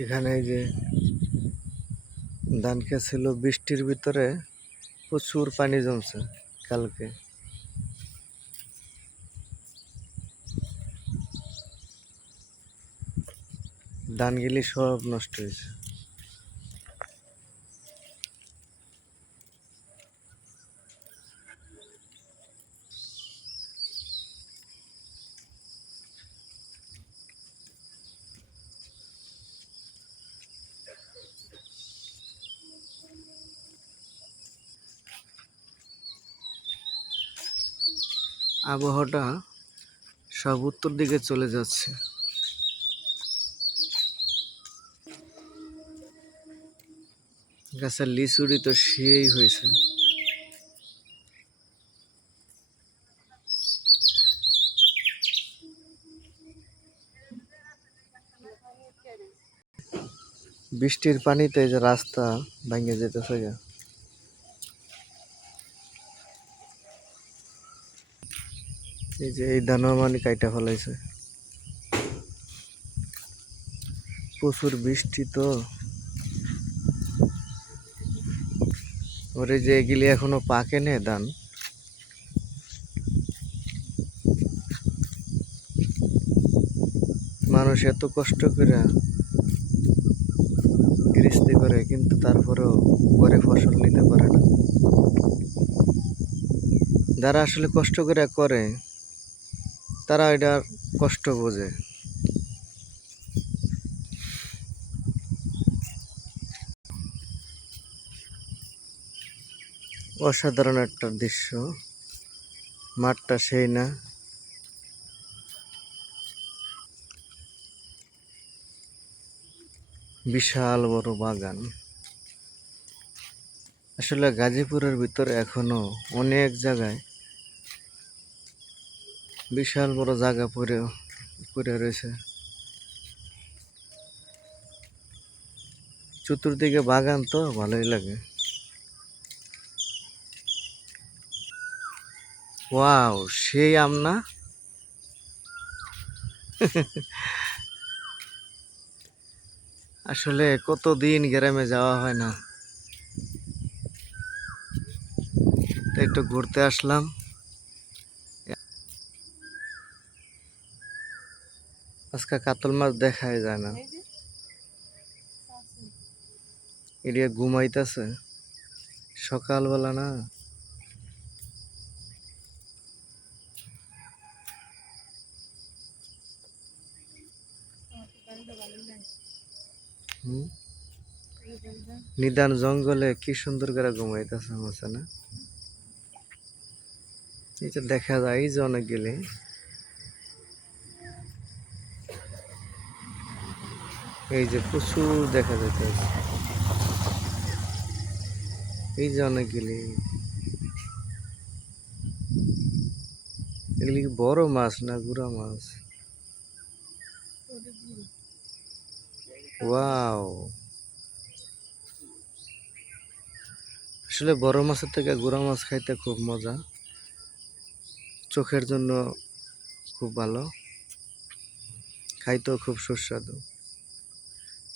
এখানে এই যে ধান ক্ষেত ছিল, বৃষ্টির ভিতরে প্রচুর পানি জমছে কালকে। ধানগুলি সব নষ্ট হয়েছে। আবহাওয়াটা সব উত্তর দিকে চলে যাচ্ছে। গাছের লিচুড়ি তো সেই হয়েছে। বৃষ্টির পানিতে যে রাস্তা ভেঙে যেতেছে গা। এই যে এই ধানও কাইটা ফেলাইছে। প্রচুর বৃষ্টি তো, ওরে যে এগুলি এখনো পাকে নে ধান। মানুষ এত কষ্ট করে গৃহস্থী করে, কিন্তু তারপরেও ঘরে ফসল নিতে পারে না। যারা আসলে কষ্ট করে তারা এটার কষ্ট বোঝে। অসাধারণ একটা দৃশ্য, মাঠটা সেই না। বিশাল বড় বাগান। আসলে গাজীপুরের ভিতরে এখনো অনেক জায়গায় বিশাল বড় জায়গা পড়ে রয়েছে। চতুর্দিকে বাগান তো ভালোই লাগে। ওয়াও, সেই আম না? আসলে কতদিন গ্রামে যাওয়া হয় না, তাই একটু ঘুরতে আসলাম। আজকে কাতল মাছ দেখাই যায় না। এদিকে ঘুমাইতেছে সকালবেলা না। নিদান জঙ্গলে কি সুন্দর করে ঘুমাইতেছে মাছে না। এটা দেখা যায় এই যে অনেক গেলে, এই যে প্রচুর দেখা যাচ্ছে। এই যে অনেক গেলে, এগুলি কি বড় মাছ না গুড়া মাছ? ওয়াও, আসলে বড় মাছের থেকে গুড়া মাছ খাইতে খুব মজা, চোখের জন্য খুব ভালো, খাইতেও খুব সুস্বাদু।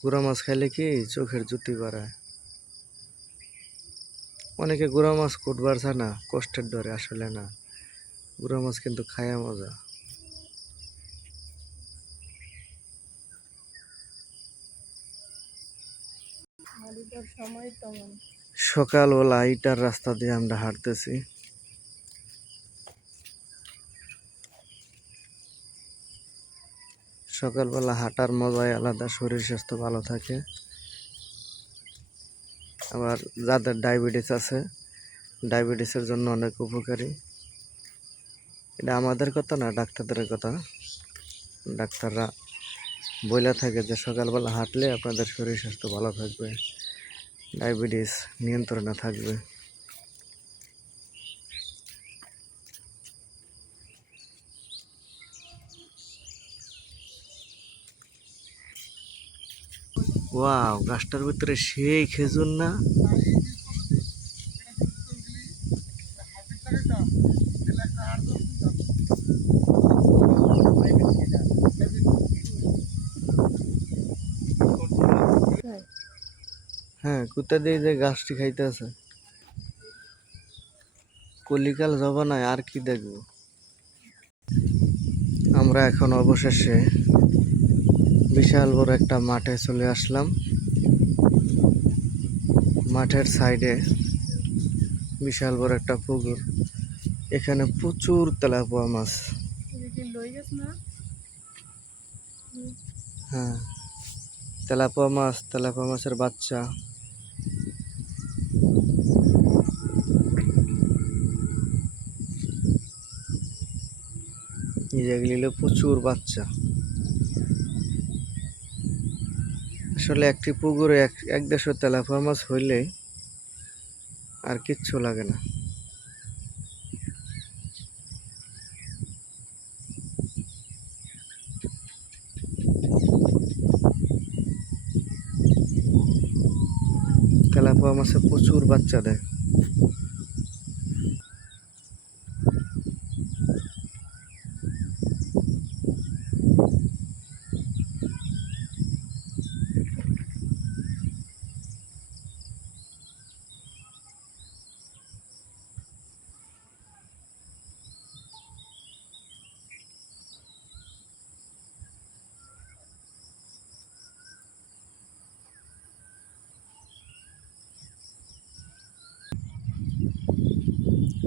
গুড়া মাছ খাইলে কি চোখের জ্যোতি বাড়ায়। অনেকে গুড়া মাছ কুটবার চায় না কষ্টের ডরে, আসলে না, গুড়া মাছ কিন্তু খায়া মজা। সকালবেলা ইটার রাস্তা দিয়ে আমরা হাঁটতেছি। সকালবেলা হাঁটার মজাই আলাদা, শরীর স্বাস্থ্য ভালো থাকে। আবার যাদের ডায়াবেটিস আছে, ডায়াবেটিসের জন্য অনেক উপকারী। এটা আমাদের কথা না, ডাক্তারদের কথা। ডাক্তাররা বলে থাকে যে সকালবেলা হাঁটলে আপনাদের শরীর স্বাস্থ্য ভালো থাকবে, ডায়াবেটিস নিয়ন্ত্রণে থাকবে। ওয়াও, গাছটার ভিতরে সেই খেজুর না? কুত্তা দিয়ে যে গাছটি খাইতে আছে, কলিকাল জবানায় আর কি দেখবো। আমরা এখন অবশেষে বিশাল বড় একটা মাঠে চলে আসলাম। মাঠের সাইডে বিশাল বড় একটা পুকুর, এখানে প্রচুর তেলাপোয়া মাছ। হ্যাঁ, তেলাপোয়া মাছ, তেলাপোয়া মাছের বাচ্চা। এগুলি হলো প্রচুর বাচ্চা। আসলে একটি পুকুরে এক দেশের তেলাপোয়া মাছ হইলে আর কিচ্ছু লাগে না। তেলাপোয়া মাছে প্রচুর বাচ্চা দেয়।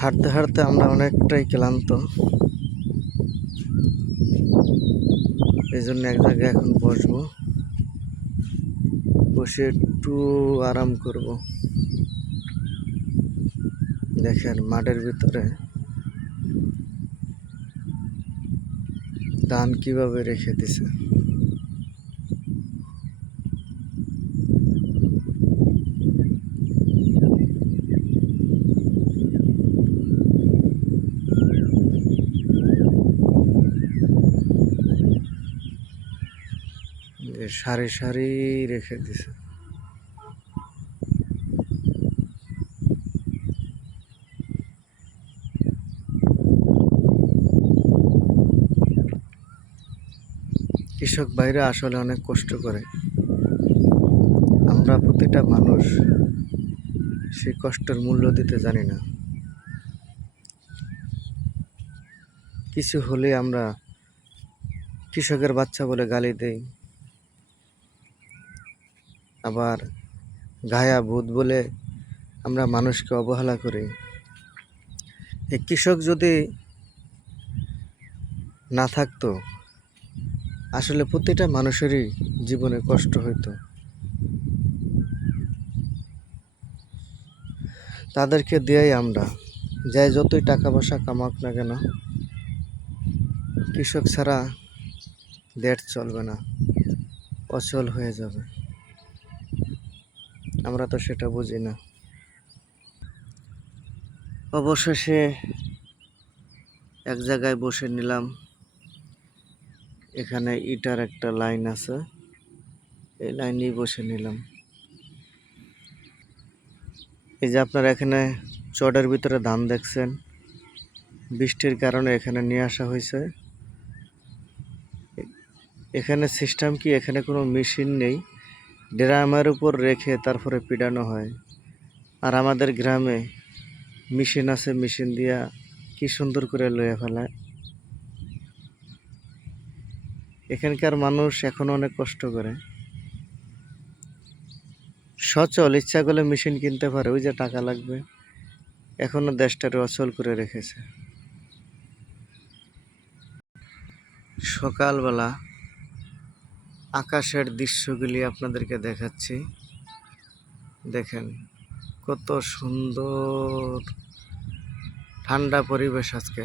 হাঁটতে হাঁটতে আমরা অনেকটাই ক্লান্ত, এই জন্য এক জায়গায় এখন বসবো, বসে একটু আরাম করব। দেখেন মাঠের ভিতরে ধান কিভাবে রেখে দিছে। সারি সারি রেখে দিছে। কৃষক ভাইরা আসলে অনেক কষ্ট করে, আমরা প্রতিটা মানুষ সেই কষ্টের মূল্য দিতে জানি না। কিছু হলে আমরা কৃষকের বাচ্চা বলে গালি দেই, আবার গায়া ভূত বলে আমরা মানুষকে অবহেলা করি। এই কৃষক যদি না থাকতো, আসলে প্রতিটা মানুষেরই জীবনে কষ্ট হইতো। তাদেরকে দিয়েই আমরা, যাই যতই টাকা পয়সা কামাক না কেন, কৃষক ছাড়া দেশ চলবে না, অচল হয়ে যাবে। আমরা তো সেটা বুঝি না। অবশেষে এক জায়গায় বসে নিলাম। এখানে ইটার একটা লাইন আছে, এই লাইনেই বসে নিলাম। এই যে আপনারা এখানে চটের ভিতরে ধান দেখছেন, বৃষ্টির কারণে এখানে নিয়ে আসা হয়েছে। এখানে সিস্টেম কি, এখানে কোনো মেশিন নেই, ড্রামের উপর রেখে তারপরে পিডানো হয়। আর আমাদের গ্রামে মেশিন আছে, মেশিন দিয়া কি সুন্দর করে লয়ে ফেলায়। এখানকার মানুষ এখনো অনেক কষ্ট করে। সচল ইচ্ছা করলে মেশিন কিনতে পারে, ওই যে টাকা লাগবে। এখনো দেশটারে অচল করে রেখেছে। সকালবেলা আকাশের দৃশ্যগুলি আপনাদেরকে দেখাচ্ছি। দেখেন কত সুন্দর ঠান্ডা পরিবেশ আজকে।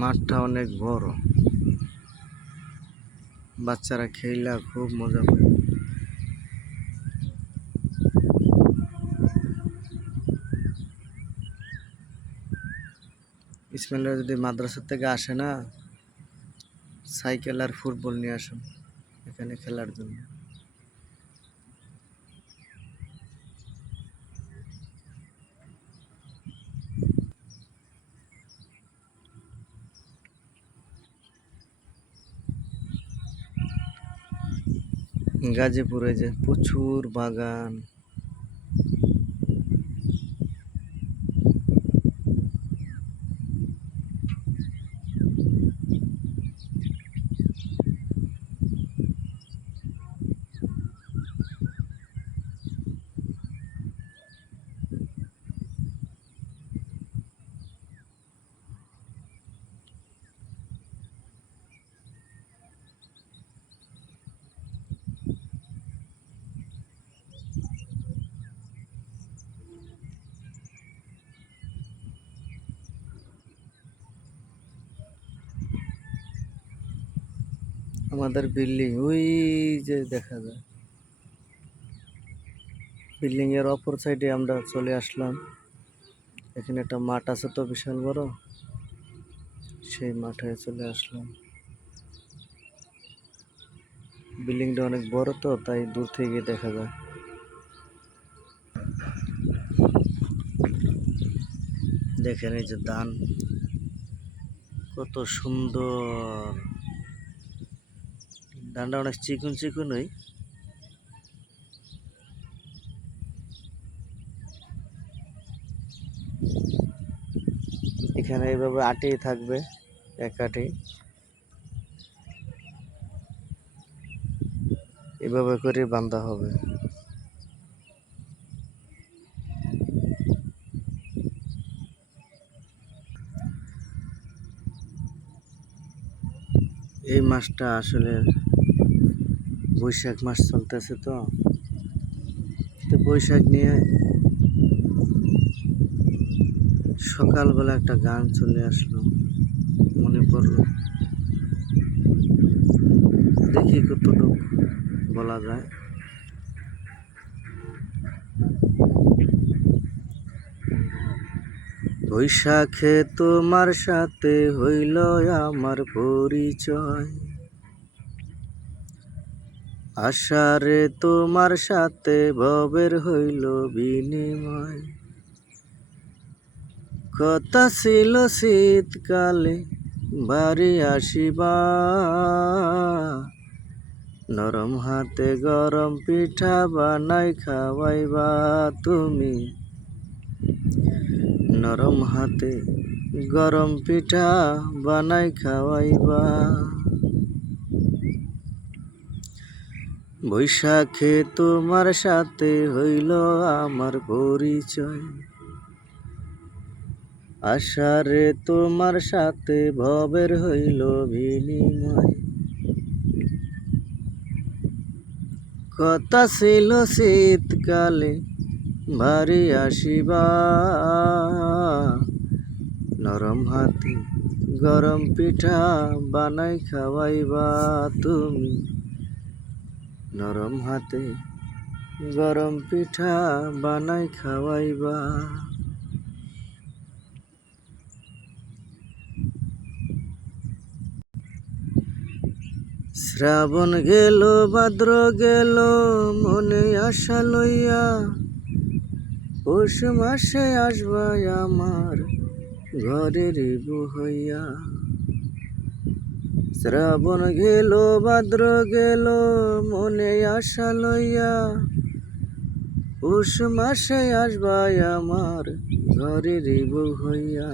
মাঠটা অনেক বড়, বাচ্চারা খেলা খুব মজা পায়। ইসমাইলরা যদি মাদ্রাসা থেকে আসে না, সাইকেল আর ফুটবল নিয়ে আসুন এখানে খেলার জন্য। গাজীপুরে যে প্রচুর বাগান, আমাদের বিল্ডিং ওই যে দেখা যায়, বিল্ডিং এর অপর সাইডে আমরা চলে আসলাম। এখানে একটা মাঠ আছে তো বিশাল বড়, সেই মাঠে চলে আসলাম। বিল্ডিংটা অনেক বড় তো তাই দূর থেকে দেখা যায়। দেখেন এই যে ধান কত সুন্দর, ধানটা অনেক চিকুন চিকুনই। এখানে এইভাবে আটেই থাকবে, এক আটেই এভাবে করে বাঁধা হবে। এই মাসটা আসলে বৈশাখ মাস চলতেছে তো, বৈশাখ নিয়ে সকালবেলা একটা গান চলে আসলো, মনে পড়লো, দেখি কতটুকু বলা যায়। বৈশাখে তোমার সাথে হইল আমার পরিচয়, আষাঢ়ে তোমার সাথে ভবের হইল বিনিময়। কথা ছিল শীতকালে বাড়ি আসিবা, নরম হাতে গরম পিঠা বানাই খাওয়াইবা তুমি, নরম হাতে গরম পিঠা বানাই খাওয়াইবা। বৈশাখে তোমার সাথে হইল আমার পরিচয়, আষাঢ়ে তোমার সাথে ভবের হইল বিনিময়। কথা ছিল শীতকালে বাড়ি আসিবা, নরম হাতে গরম পিঠা বানাই খাওয়াইবা তুমি, নরম হাতে গরম পিঠা বানাই খাওয়াইবা। শ্রাবণ গেল ভাদ্র গেল মনে আশা লইয়া, পৌষ মাসে আসবা আমার ঘরের বউ হইয়া। শ্রাবণ গেল ভাদ্র গেল মনে আশা লইয়া, পৌষ মাসে আসবা আমার ঘরের বউ হইয়া।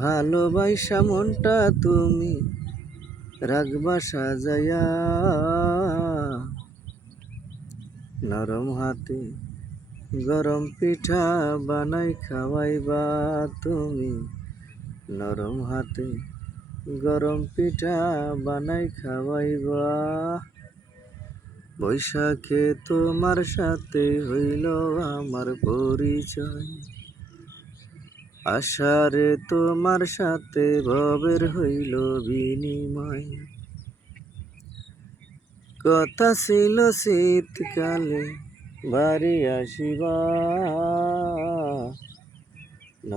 ভালোবাসা মনটা তুমি রাখবা সাজাইয়া, নরম হাতে গরম পিঠা বানাই খাওয়াইবা তুমি, নরম হাতে গরম পিঠা বানাই খাওয়াইবা। বৈশাখে তোমার সাথে হইল আমার পরিচয়, আষাঢ়ে তোমার সাথে ভবের হইল বিনিময়। কথা ছিল শীতকালে বাড়ি আসিবা,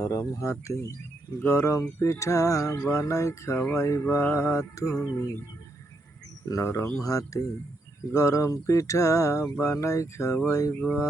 নরম হাতে গরম পিঠা বানাই খাওয়াইবা তুমি, নরম হাতে গরম পিঠা বানাই খাওয়াইবা।